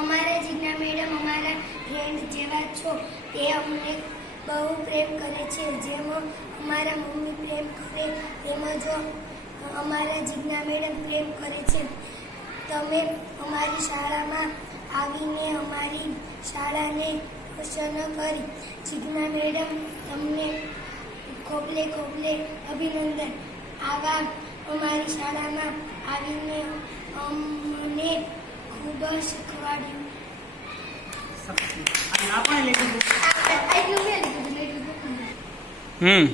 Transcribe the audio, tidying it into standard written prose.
અમારા જીજ્ઞા મેડમ અમારા ફ્રેન્ડ જેવા છો. તે અમને બહુ પ્રેમ કરે છે. જેમ અમારા મમ્મી પ્રેમ કરે તેમ જ અમારા જીજ્ઞા મેડમ પ્રેમ કરે છે. તમે અમારી શાળામાં આવીને અમારી શાળાને રોશન કરી. જીજ્ઞા મેડમ તમને ખોબલે ખોબલે અભિનંદન. આવા અમારી શાળામાં આવીને અમને ખૂબ શીખવાડ્યું. હમ